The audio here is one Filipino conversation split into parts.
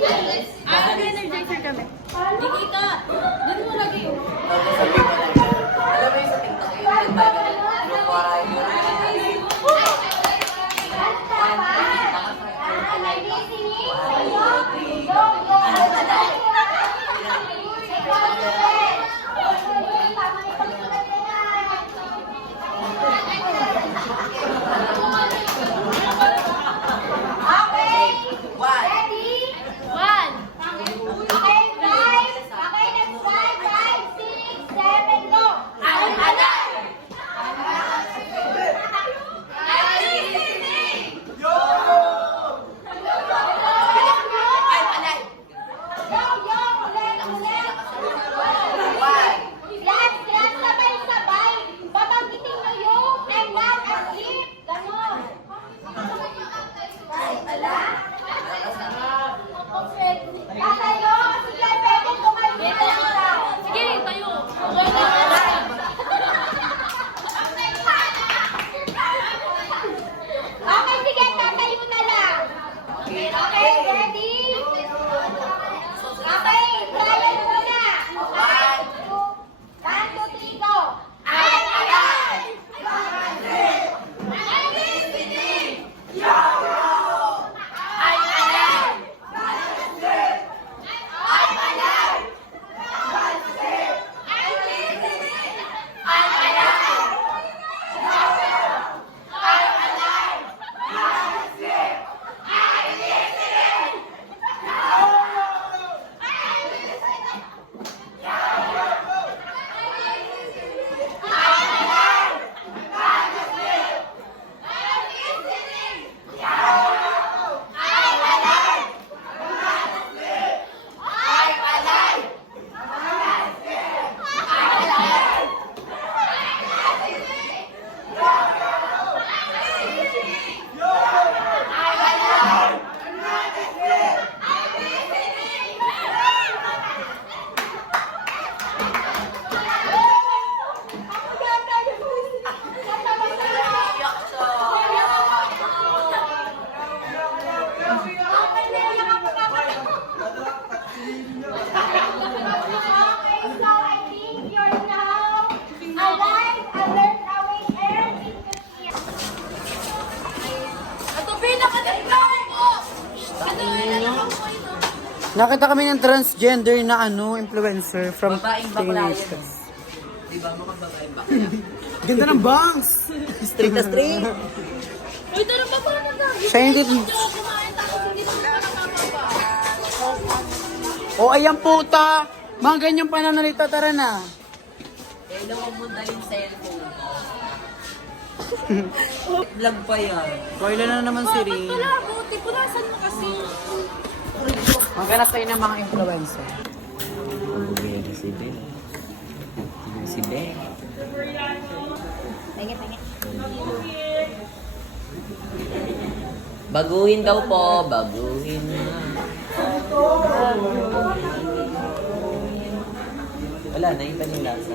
Energizer kami. Di kita. Doon mo lagi. Alam mo yung sa TikTok, yung nag-viral, yung parang Nakita kami ng transgender na influencer from babaeng bakla yan. Teenage. Diba, mukhang babaeng bakla. Ganda ng bangs! Straight na straight. Uy, tara pa pa na tayo. Siya hindi... Kumain tapos hindi naman nakakapa. Oh, ayan puta! Mga ganyan pananalita, tara na. Kailan mo muna yung cellphone. Vlog pa yan. Kailan na naman si Rin. Wala, buti. Punasan mo kasi. Maghanap tayo ng mga influencer. Bumili si Ben. Si Ben. Baguhin daw po. Baguhin na. Wala na, iba yung lasa.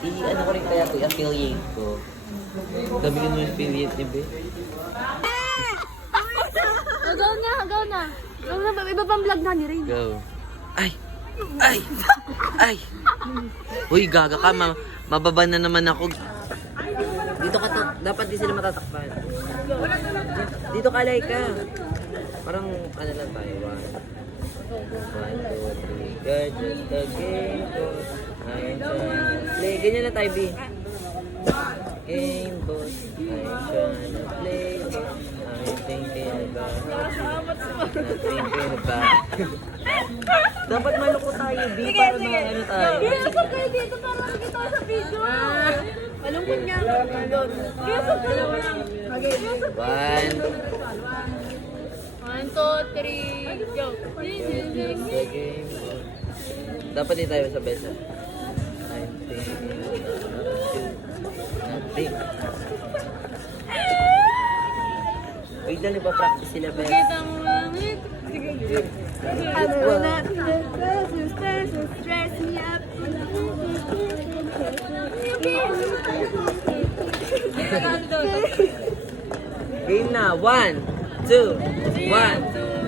Ano ko rin kaya ito, affiliate ko. Damihan mo yung affiliate ni Ben. Go na, go na. Go na, iba pang vlog na ni Rain. Go. Ay! Ay! Ay! Uy, gaga ka. Mababa na naman ako. Dito ka, dapat di sila matatakpan. Dito ka, Laika. Parang, ano lang tayo. 1, 2, 3. God, just a game. I'm trying to play. Ganyan lang tayo, B. Game, boss. I'm trying to play. I'm thinking about Dapat maloko tayo, B, para mga ano tayo. Kaya kayo dito para makita ko sa video. Malungkot niya. Kaya sa kayo. One. 1, 2, 3, go. Dapat din tayo sa besa. I'm thinking nothing. Wait lang, ipapractice sila ba? Kita mo lang. Sige. Stress me up. Game na. 1, 2, 1.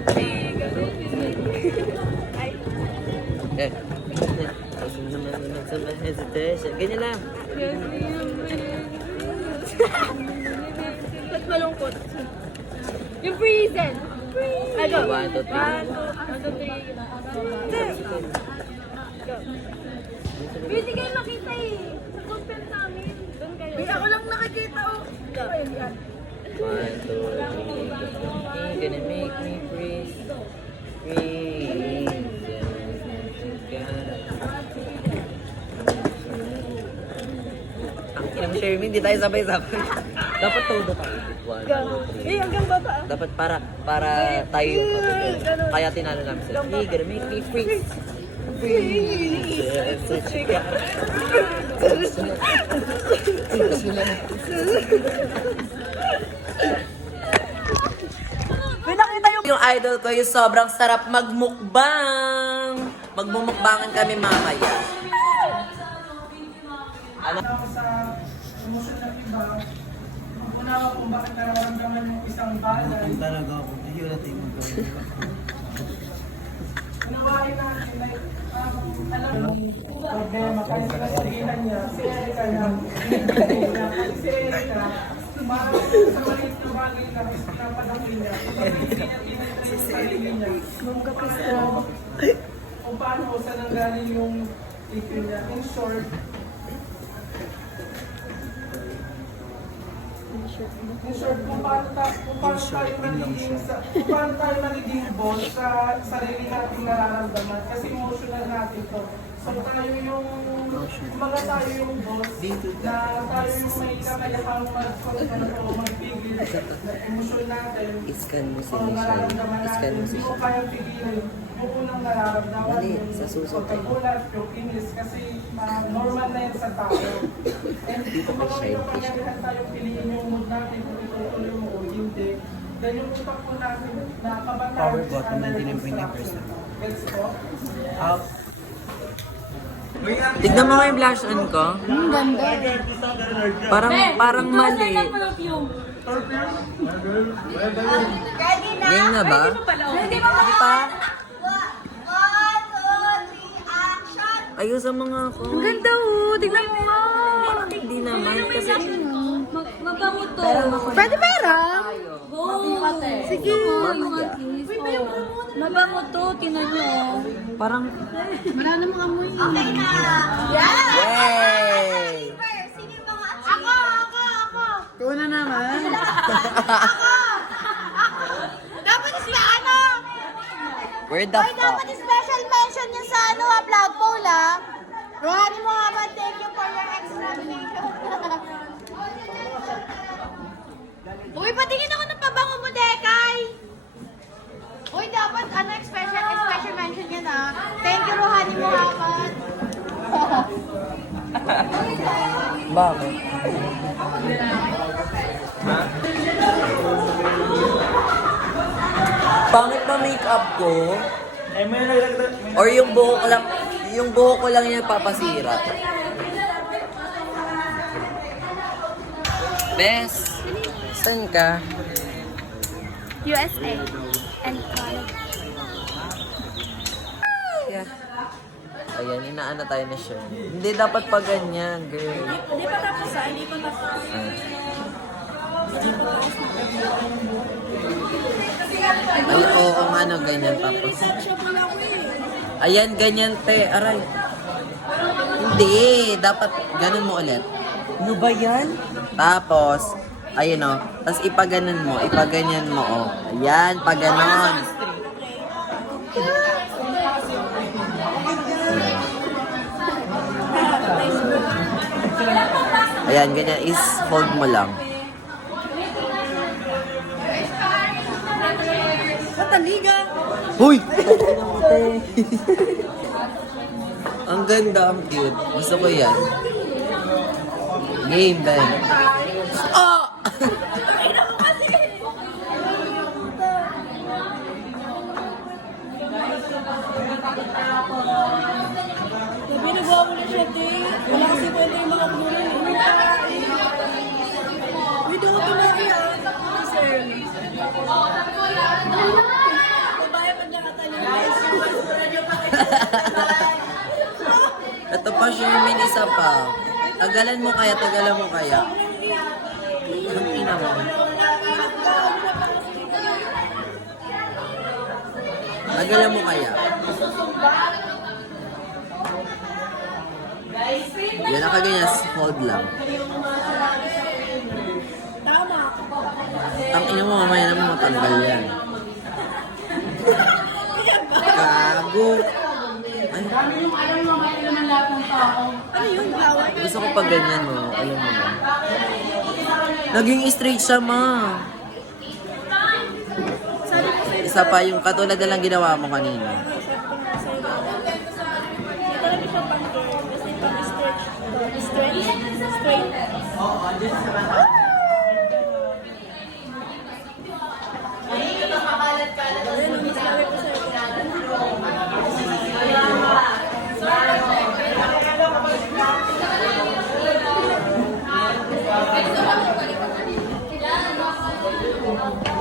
Ba't malungkot? Yung present. Ano? 1, 2, 3. 1, 2, 3. Hindi kayo nakita eh. Sa content namin. Doon kayo. Hindi ako lang nakikita oh. 1, 2, 3. Gonna make me freeze. Freeze. Ang ina mo, Shermin, hindi tayo sabay-sabay. Dapat todo tayo. 1, 2, 3. Eh, hanggang baba. Dapat para tayo yung kapatid. Kaya tinalo namin sila. Hey, gonna make me freeze. Freeze. Such a Pinakita yung idol ko, yung sobrang sarap magmukbang. Magmumukbangan kami mamaya. Ano? Sa emotion ng iba, unawa kung bakit nararamdaman yung isang bagay. Talaga ako. Hihulatin mo to. Unawain natin, like, alam mo, problema, kahit sasabihan niya, si Erika na, hindi na, kasi si Erika, parang sa maliit na bagay na, pinapadamay niya, hindi niya tinatry yung sarili niya. Nung kapista, kung paano, saan nanggaling yung ipin niya. In short, kung paano tayo magiging boss sa sarili nating nararamdaman kasi emotional natin to. So tayo yung, kumbaga tayo yung boss na tayo yung may kakayahang magpigil na emosyon natin. Iskan mo si O nararamdaman natin, hindi mo kayang pigilin yung unang nararamdaman Dali, yung sa susunod tayo. pagkagulat, yung inis kasi normal na yan sa tao. And kumbaga may kapangyarihan tayong piliin yung mood natin kung itutuloy mo o hindi. Then yung utak po natin na kabataan Power is button, under 99.9%. construction. Gets po? Out. Tignan mo yung blush on ko. Parang mali. Game na ba? Hindi Hindi pa? Ayusan mo nga ako. Ang ganda oh. Tignan mo nga. Hindi naman. Kasi Mabango to. Pwede pera? Sige. Mabango to. Tinan nyo. parang... Wala namang amoy. Okay na. Yay! Ako. Ikaw na naman. Dapat sila ano? Where the fuck? special mention niya sa vlog poll Rohani Muhammad, thank you for your examination. Uy, patingin ako ng pabango mo, Dekay. Uy, dapat special mention niya na. Thank you, Rohani Muhammad. Bakit? Ha? Pangit ba make-up ko? Or yung buhok ko lang yung papasira? Bes, saan ka? USA and Canada. Yeah. Ayan, inaano tayo na siya. Hindi dapat pa ganyan, girl. Hindi pa tapos hindi pa tapos. Ay, oo nga no, ganyan tapos. Ayan, ganyan te, aray. Hindi, dapat ganun mo ulit. Ano ba yan? Tapos, ayun o, tapos ipaganyan mo, o. Ayan, paganon. Ayan, ganyan is hold mo lang. Mataliga. Huy! Ang ganda, ang cute. Gusto ko yan. Game, Ben. Oh! Sabi, nagawa mo na siya, te. Wala kasi pwede yung mga gulay. Video ko tinari, Sir. Babae pa niya kata niya. Ito pa, Shermin, isa pa. Tagalan mo kaya, tagalan mo kaya. Ang ina mo. Tagalan mo kaya. Yan nakaganyan, hold lang. Ang ina mo, mamaya naman matanggal yan. Gago. Ay. Gusto ko pag ganyan mo, alam mo ba? Naging straight siya, ma. Isa pa yung katulad na lang ginawa mo kanina.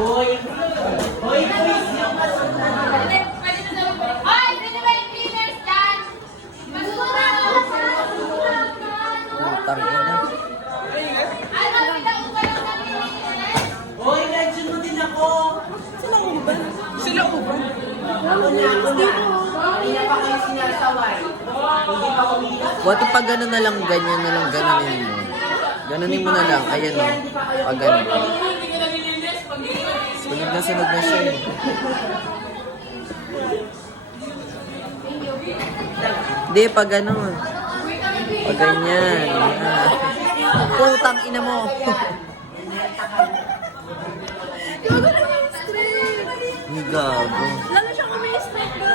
Hoy, sino ba yung cleaners dyan? Masura! Putang ina. Ano, pinaupa lang kami ni cleaners? Hoy, mention mo din ako. Sila uban. Buti pag gano'n na lang, ganyan na lang, ganonin mo. Ganonin mo na lang, ayan o. Pag gano'n. Sunog na siya eh. Hindi, pag gano'n. Pag ganyan. Yan. Putang ina mo. Ni gago. Lalo siya kumi-straight ba?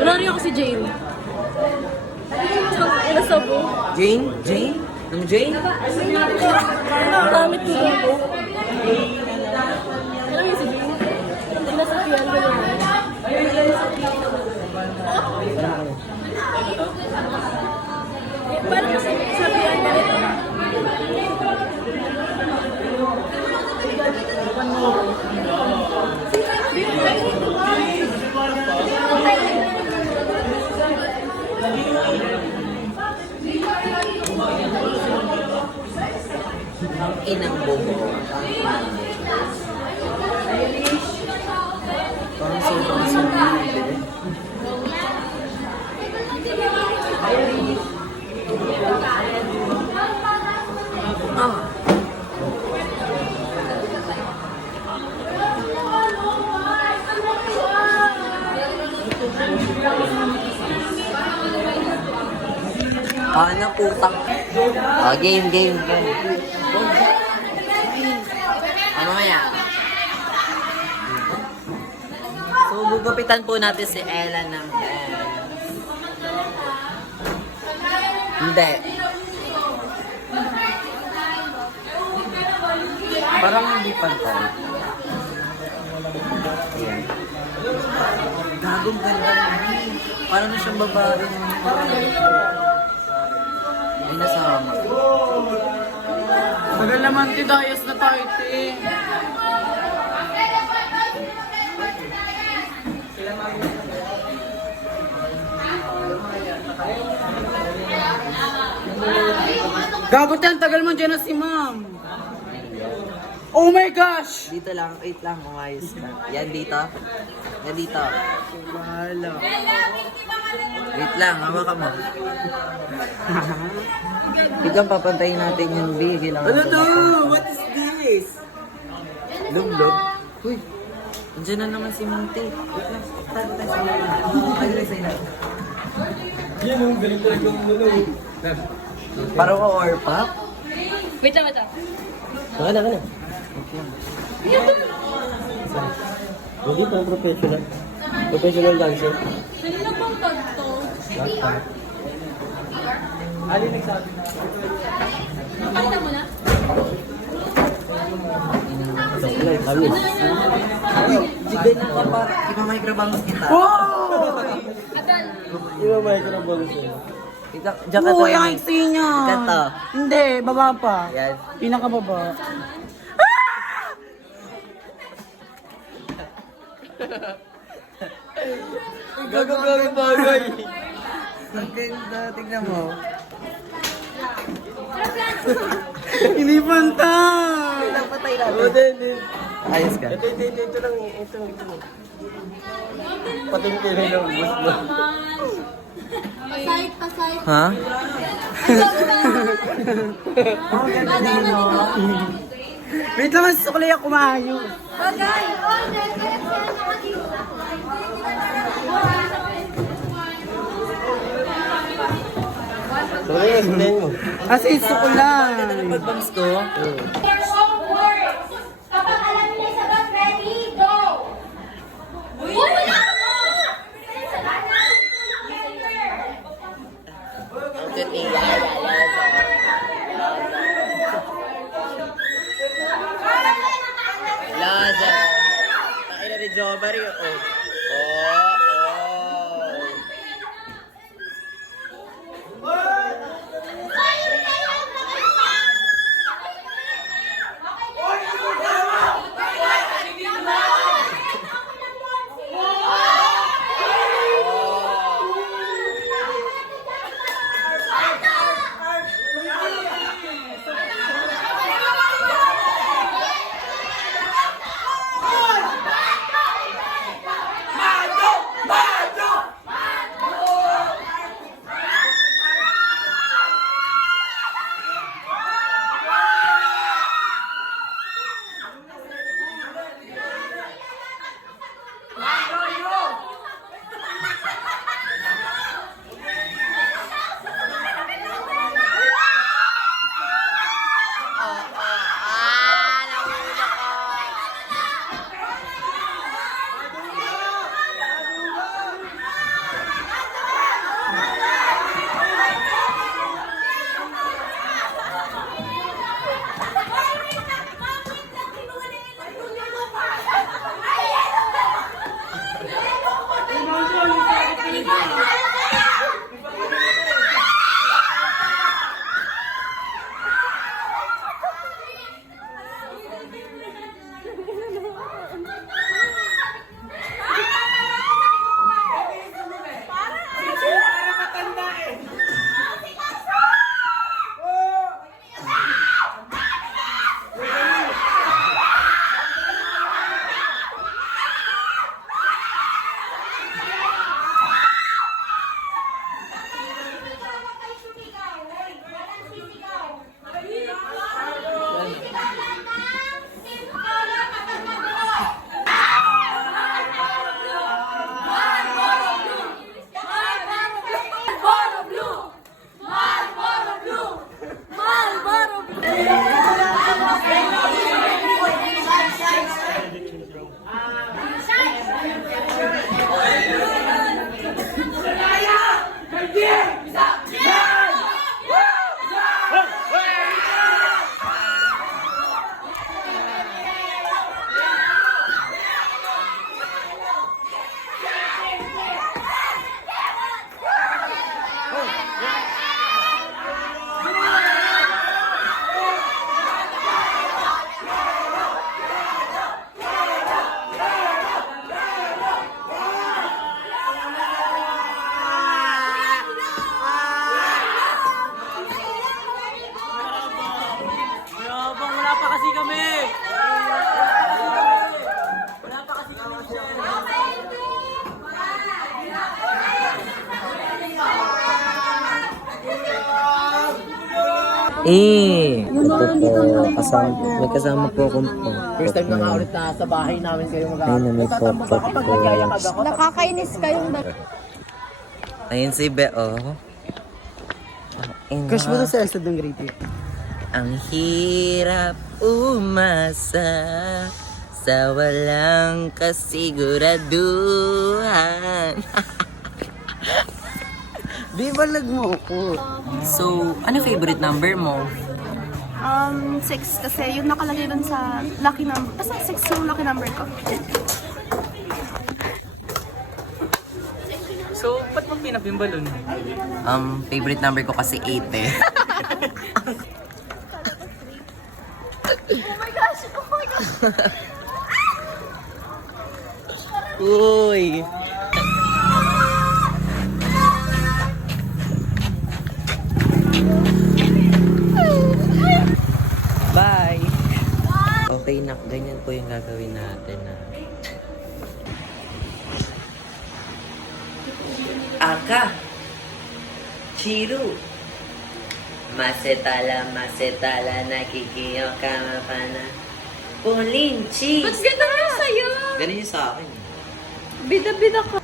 Wala ako si Jane. Ano sa bo? Jane? Jane? Nung Jane? Maramit ko po. Alam mo si Jane? Tingnan sa piyan ko naman. Parang kasi sa piyan ko nito. Ang inang bobo. Parang sobrang sabi. Ah. Ano putang? Ah, game. Mamaya. So, gugupitan po natin si Ella ng Hindi. Parang hindi pantay. Ayan. Gagong ganda naman. Parang na siyang babae. Ay, nasama. Tagal naman tidayas na tayo, te. Gago tayo, ang tagal mo dyan na si ma'am. Oh my gosh! Dito lang, wait lang, umayos ka. Yan dito. Yan dito. Bahala. Wait lang, hawa ka mo. Biglang papantayin natin yung B. Ano to? What is this? Luglog? Uy, andyan na naman si Monte. Wait lang, tago tayo sa ilalim. Tago tayo sa ilalim. Yan ang galing talaga ng ano eh. Parang ko or pop? Wait lang. Baka na. Hindi pa professional. Professional dancer. Kanina pang tagto. Ali nagsabi na. Pakita mo na. Ali. Sige na ka para ipa-microbangs kita. Adal. Iba may ko na bago sa'yo. Diyan ka Uy, to. ang iksi niya. Ganto. Hindi, baba pa. Yan. Pinakababa. Gagawin bagay. Ang ganda, tignan mo. Hindi panta! Napatay natin. Ayos ka. Ito lang, ito. Patingin lang gusto. Pasay. Ha? Wait naman, sukulay ako maayos. Bagay. Sorry, sundayin mo. Kasi sukulay. Pag-bangs ko. There's some words. Kapag alam niyo sa sagot, ready, go! Uy! Wala! Laza. Takina ni Jobari. Oh. Ito po, may kasama po akong First time na nga ulit na sa bahay namin kayo Ayun na, may pop-pop po. Nakakainis kayong Ayun si Beo. Crush mo na sa Elsa ng grade 8. Ang hirap umasa sa walang kasiguraduhan. Di balag mo ako. So, ano favorite number mo? 6 kasi yung nakalagay dun sa lucky number. Basta 6 yung lucky number ko. So, ba't mo pinap yung balon? Favorite number ko kasi 8 eh. Oh my gosh! Oh my gosh! Uy! Bye! Okay na, ganyan po yung gagawin natin na. Aka! Chiru! Masetala, nakikiyo ka mapana. Pulinchi! Ba't ganda nga sa'yo? Ganun yung sa akin. Bida-bida ka.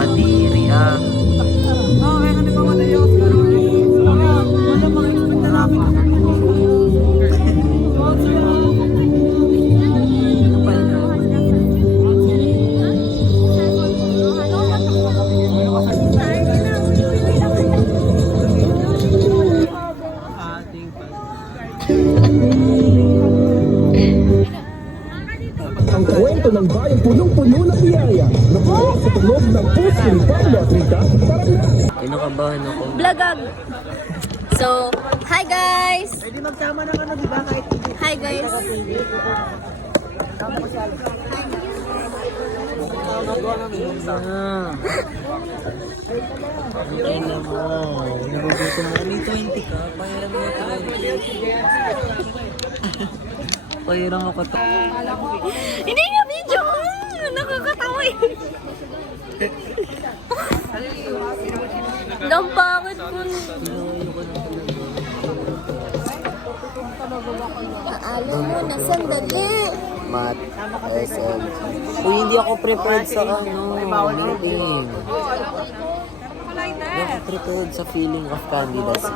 Patiri ah. Ang kwento ng bayang punong-puno ng biyaya na buo sa tunog ng puso ni Pablo at Rita. Tara na! Kinakabahan ako. Vlogag. So, hi guys! Pwede magsama ng ano, di ba? Hi guys! Ina mo. Nagugutom mo. May 20 ka. Pahiram mo 20. Pahiram ako to. Hindi nga video! Nakakatawa eh! Dampakit ko. Alam mo na sandali. Mat. SM. Uy, hindi ako prepared sa ano. Meeting. Hindi ako prepared sa feeling of candidacy.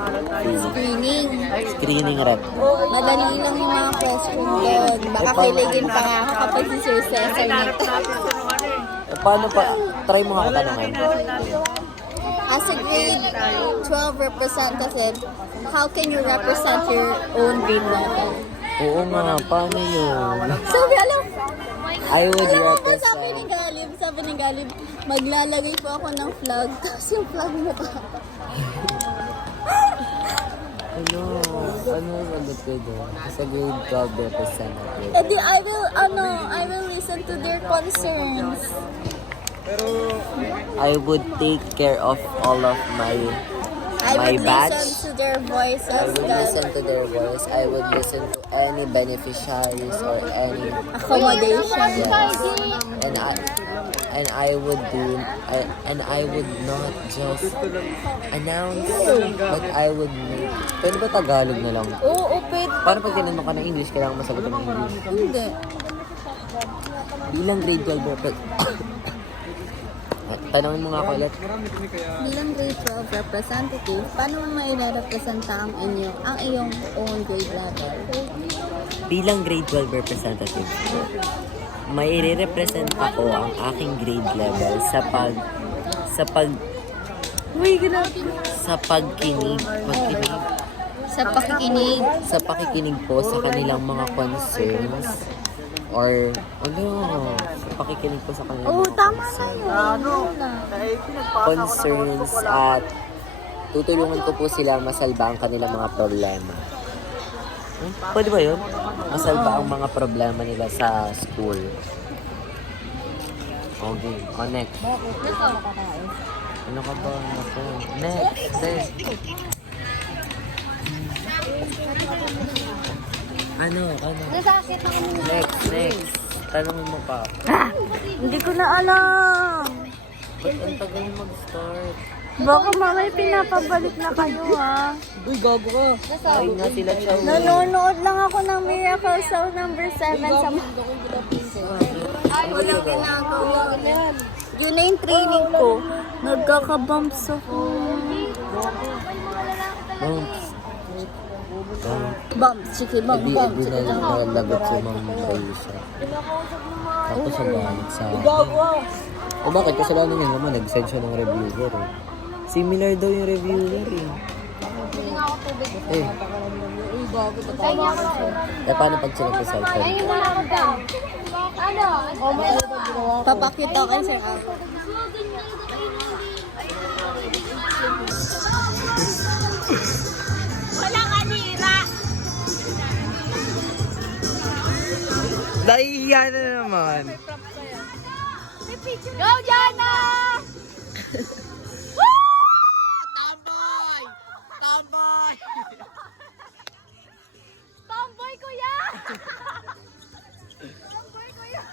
Screening. Screening rep. Madali lang yung mga question doon. Baka kiligin pa nga ako kapag si Sir Cesar nito. Paano pa? Try mo nga katanungan. As a grade 12 representative, how can you represent your own grade level? Oo nga, paano yun? Sabi, I would alam mo po, represent. sabi ni Galib, maglalagay po ako ng flag, tapos yung flag mo pa. Ano sagot ko doon? Sa grade 12 representative. Eh di, I will listen to their concerns. I would take care of all of my I would batch. listen to their I voices, would listen to their voice. I would listen to any beneficiaries or any accommodation. and I would not just announce, but I would make. Pwede ba Tagalog na lang? Oo, pwede. Paano pag tinanong ka ng English, kailangan masagot ng English? Hindi. Bilang grade 12 tanongin mo nga ako ulit. Bilang grade 12 representative, paano mo maire-representa ang iyong own grade level? Bilang grade 12 representative, may re-represent ako ang aking grade level sa pakikinig po sa kanilang mga concerns or sa pakikinig po sa kanilang mga Tama na yun. concerns at tutulungan ko po sila masalba ang kanilang mga problema. Pwede ba yun? Masalba ang mga problema nila sa school. Okay. Next. Ano ka ba? Next. Ano? Next. Tanongin mo pa. Hindi ko na alam. Ba't ang tagal mag-start? Baka mamay pinapabalik na kayo ha. Uy, gago ka. Ay nga sila siya. Nanonood lang ako ng Miracle Sound number 7 sa walang ginagawa. Yun na yung training ko. Nagkaka-bumps ako. Bumps, chiki, bump, bump. Hindi na nalagot si Ma'am Raisa. Tapos sa balik sa akin. O bakit? Kasalanan niya naman, nag-send siya ng reviewer eh. Similar daw yung reviewer eh. Eh, paano pag sunod sa cellphone? Ayun na ako daw. Ano? Papakita kayo sa Walang anira. Nahihiya na naman. Go, Jana! Tomboy! Tomboy! Tomboy ko yan! Tomboy ko yan!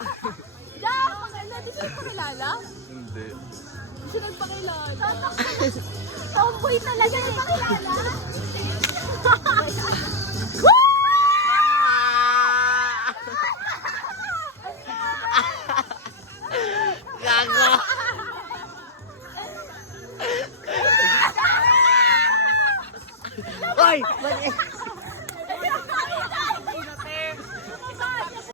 Jam! Hindi siya nagpakilala? Hindi. Hindi siya nagpakilala. Tomboy talaga nagpakilala? Gago! Oy!